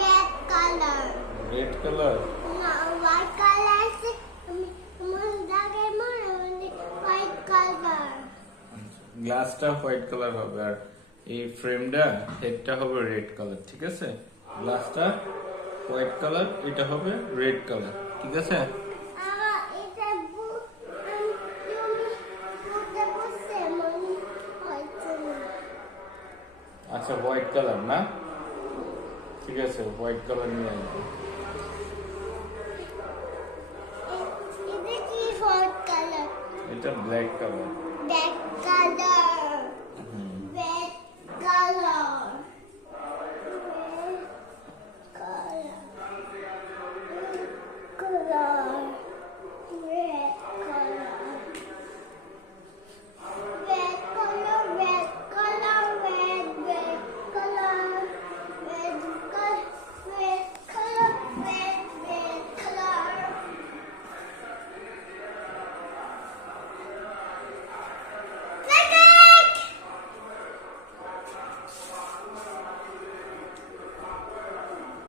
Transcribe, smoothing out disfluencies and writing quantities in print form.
red color. Red colour No, white color is white color. গ্লাসটা white colour হবে আর এই ফ্রেমটা হেডটা হবে রেড কালার, ঠিক আছে? গ্লাসটা হোয়াইট কালার, এটা হবে রেড কালার, ঠিক আছে? It's a book. আচ্ছা হোয়াইট কালার না, ঠিক আছে হোয়াইট কালার নিয়ে আসবো। It's white color. এটা ব্ল্যাক কালার।